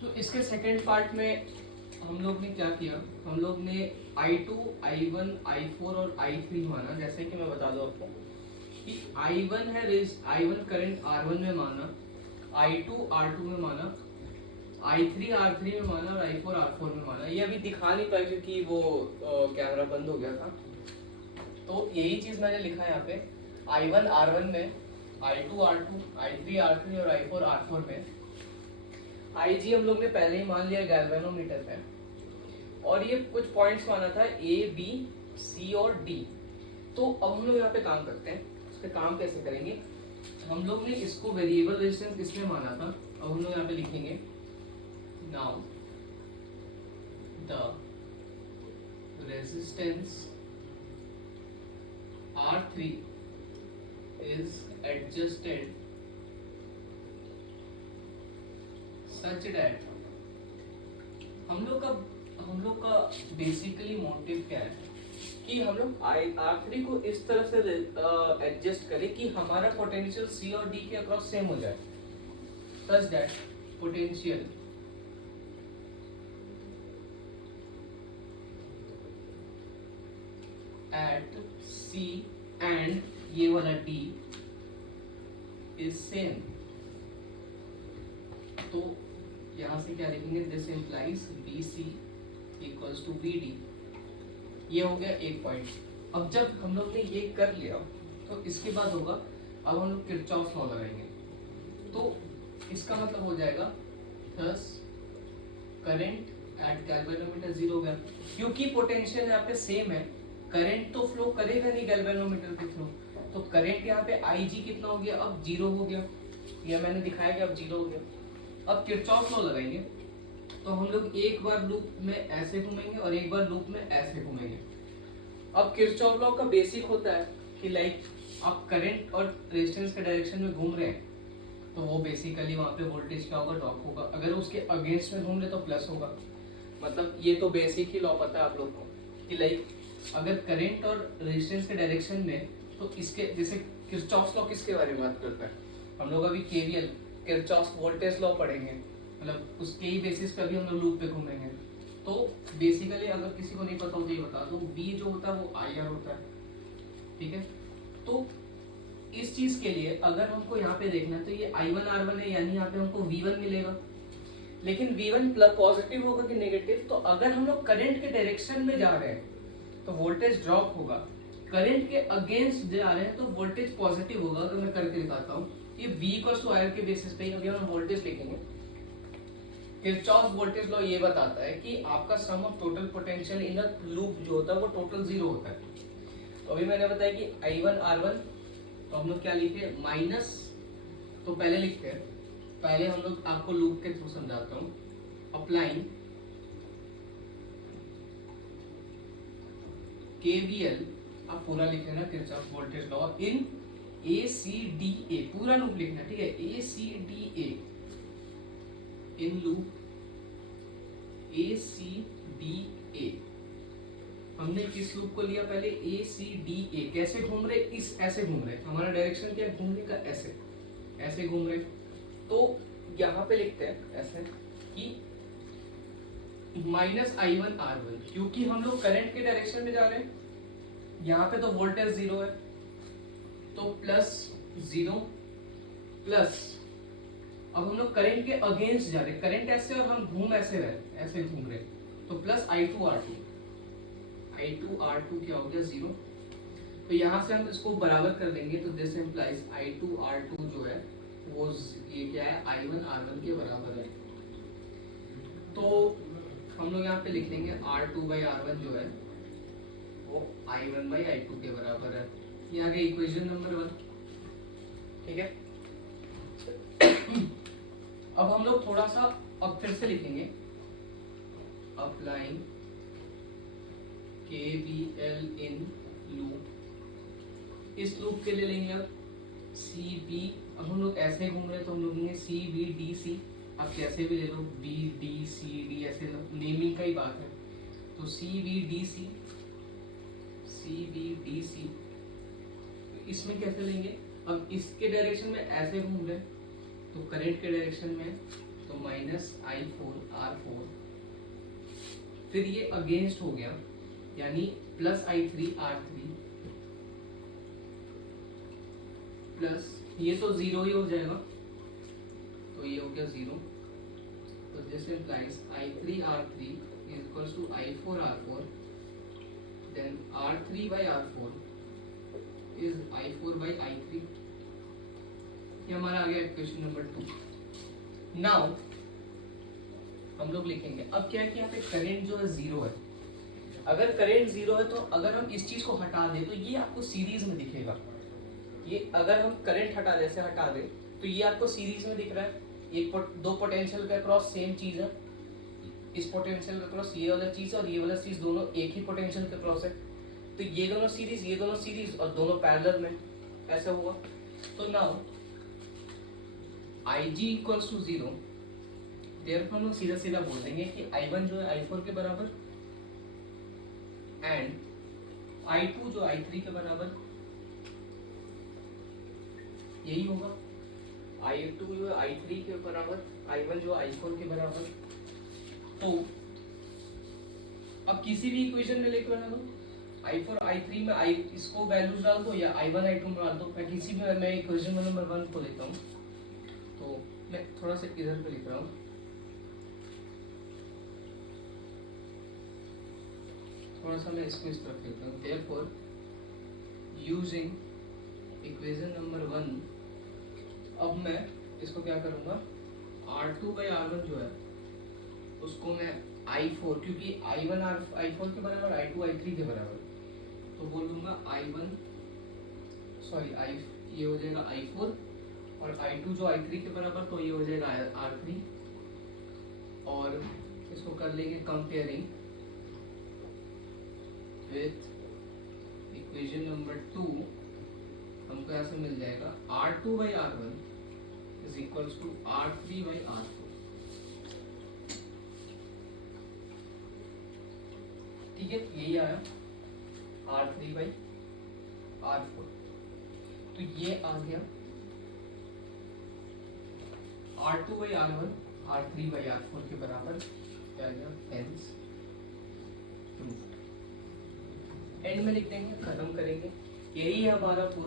तो इसके second part में हम लोग ने क्या किया, हम लोग ने I2, I1, I4 और I3 माना। जैसे कि मैं बता दूं आपको कि I1 है, I1 करंट R1 में माना, I2 R2 में माना, I3 R3 में माना और I4 R4 में माना। ये अभी दिखा नहीं पाया क्योंकि वो कैमरा बंद हो गया था। तो यही चीज मैंने लिखा है यहाँ पे, I1 R1 में, I2 R2, I3 R3 और I4 R4 में। IG हम लोग ने पहले ही मान लिया गैल्वेनोमीटर पे, और ये कुछ पॉइंट्स माना था A, B, C और D। तो अब हम लोग यहाँ पे काम करते हैं। इस पे काम कैसे करेंगे, हम लोग ने इसको वेरिएबल रेजिस्टेंस किसमें माना था, अब हम लोग यहाँ पे लिखेंगे now the resistance R3 is adjusted such that हम लोग का बेसिकली मोटिव क्या है कि हम लोग R3 को इस तरह से एडजस्ट करें कि हमारा पोटेंशियल C और D के अक्रॉस सेम हो जाए, such that potential at C and ये वाला D is same। तो यहाँ से क्या लिखेंगे, this implies BC equals to BD। ये हो गया एक पॉइंट। अब जब हम लोग ने ये कर लिया तो इसके बाद होगा, अब हम लोग किरचॉफ लॉ लगाएंगे। तो इसका मतलब हो जाएगा thus current eight galvanometer zero हो गया, क्योंकि पोटेंशियल यहाँ पे सेम है। करंट तो फ्लो करेगा नहीं गैल्वेनोमीटर के थ्रू, तो करंट यहाँ पे IG कितना हो गया, अब जीरो हो गया। यह मैंने दिखाया कि अब जीरो हो गया। अब किरचॉफ लॉ लगाएंगे, तो हम लोग एक बार लूप में ऐसे घूमेंगे और एक बार लूप में ऐसे घूमेंगे। अब किरचॉफ लॉ का बेसिक होता है कि लाइक आप करंट और रेजिस्टेंस के डायरेक्शन में घूम रहे हैं, तो वो बेसिकली वहाँ पे वोल्टेज क्या होगा, ड्रॉप होगा। अगर उसके अगेंस्ट में घूम रहे तो प्लस होगा। मतलब ये तो बेसिक ही लॉ पता है आप लोग को कि लाइक अगर करंट और रेजिस्टेंस के डायरेक्शन में, तो इसके जैसे किरचॉफ लॉ किसके बारे में बात करता है, हम लोग अभी KVL किरचॉफ वोल्टेज लॉ पढ़ेंगे, मतलब उसके ही बेसिस पे अभी हम लोग लूप पे घूमेंगे। तो बेसिकली अगर किसी को नहीं पता हो तो ये बता दो, V जो होता है वो IR होता है, ठीक है। तो इस चीज के लिए अगर हमको यहाँ पे देखना है तो ये I1 R1 है, यानी यहाँ पे हमको V1 मिलेगा। लेकिन V1 प्लस पॉजिटिव होगा कि नेगेटिव, तो अगर हम लोग करंट के डायरेक्शन में जा रहे हैं तो वोल्टेज ड्रॉप होगा, करंट के अगेंस्ट जा रहे हैं तो वोल्टेज पॉजिटिव होगा। अगर मैं करके दिखाता हूँ, ये V इक्वल्स टू IR के बेसिस पे अभी हम वोल्टेज लिखेंगे। किरचॉफ वोल्टेज लॉ ये बताता है कि आपका sum of total potential in a loop जो होता है वो टोटल जीरो होता है। तो अभी मैंने बताया कि I1 R1, तो हम लोग क्या लिखे माइनस, तो पहले लिखते हैं, पहले हम लोग आपको लूप के थ्रू समझाता हूँ। अप्लाइंग KVL, आप पूरा लिख लेना Kirchhoff voltage law in ACDA, पूरा लूप लिखना, ठीक है। ACDA in loop ACDA। हमने किस लूप को लिया पहले, ACDA। कैसे घूम रहे, इस ऐसे घूम रहे, हमारा डायरेक्शन क्या है घूमने का, ऐसे ऐसे घूम रहे। तो यहाँ पे लिखते हैं ऐसे कि माइनस I1 R1, क्योंकि हम लोग करंट के डायरेक्शन में जा रहे हैं, यहाँ पे तो वोल्टेज जीरो है, तो प्लस जीरो प्लस, अब हम लोग करंट के अगेंस्ट जा रहे हैं, करंट ऐसे और हम घूम ऐसे रहे, ऐसे घूम रहे, तो plus I2 R2। I2 R2 क्या हो गया, जीरो। तो यहाँ से हम इसको बराबर कर देंगे, तो दिस इम्प्लाइज I2 R2 जो है वो ये क्या है, I1 R1 के बराबर है। तो हम लोग यहाँ पे लिख देंगे R2/R1 जो है वो I1/I2 के बराबर है। ये आ गया इक्वेशन नंबर 1, ठीक है। अब हम लोग थोड़ा सा अब फिर से लिखेंगे, अप्लाइंग KVL इन लूप। इस लूप के लिए लेंगे अब CB, अब हम लोग ऐसे घूम रहे हैं तो हम लोग लेंगे CBDC। आप कैसे भी ले लो, BDCD, ऐसे नेमिंग का ही बात है। तो CBDC, इसमें कैसे लेंगे, अब इसके डायरेक्शन में ऐसे घूम रहे तो करंट के डायरेक्शन में तो minus I four R four, फिर ये अगेंस्ट हो गया यानी plus I three R three, plus ये तो जीरो ही हो जाएगा, तो ये हो गया जीरो, तो this implies I three R three is equals to I four R four, then R three by R four is I four by I three. ये हमारा आ गया इक्वेशन नंबर 2। नाउ हम लोग लिखेंगे, अब क्या है कि यहाँ पे करंट जो है जीरो है, अगर करंट जीरो है तो अगर हम इस चीज को हटा दें तो ये आपको सीरीज में दिखेगा, ये अगर हम करंट हटा दें, ऐसे हटा दें तो ये आपको सीरीज में दिख रहा है, एक दो पोटेंशियल के अक्रॉस सेम चीज है, इस पोटेंशियल के अक्रॉस ये वाला चीज और ये वाला चीज दोनों एक ही पोटेंशियल के अक्रॉस है, तो ये दोनों सीरीज, ये दोनों सीरीज और दोनों पैरेलल में, ऐसा हुआ। तो now IG equals to zero, therefore हम सीधा सीधा बोल देंगे कि I1 जो है I4 के बराबर एंड I2 जो I3 के बराबर, यही होगा। I2 जो है I3 के बराबर, I1 जो I4 के बराबर। तो अब किसी भी इक्वेशन में लेकर आ दो, I4 I3 में I इसको वैल्यूज डाल दो या I1 I2 में डाल दो, मैं किसी भी, मैं इक्वेशन नंबर 1 को लेता हूँ, तो मैं थोड़ा सा इधर पे लिख रहा हूँ, थोड़ा सा मैं इसको इस तरफ लिखता हूँ। देयरफॉर यूजिंग इक्वेशन नंबर 1, अब मैं इसको क्या करूँगा, R2 बाई R1 जो है उसको मैं I4, क्योंकि I1 I4 के बराबर, I2 I3 के बराबर, तो बोल दूंगा I1 सॉरी I, ये हो जाएगा I4 और I2 जो I3 के बराबर, तो ये हो जाएगा R3, और इसको कर लेंगे कंपेयरिंग विथ इक्वेशन नंबर 2, हमको ऐसे मिल जाएगा R2 by R1 is equals to R3 by R4। ठीक है, यही आया R3 बाई R4, तो ये आ गया R2 by R1 R3 by R4 के बराबर, क्या गया, हेंस प्रूव्ड। एंड में लिख देंगे, खत्म करेंगे, यही है हमारा पूरा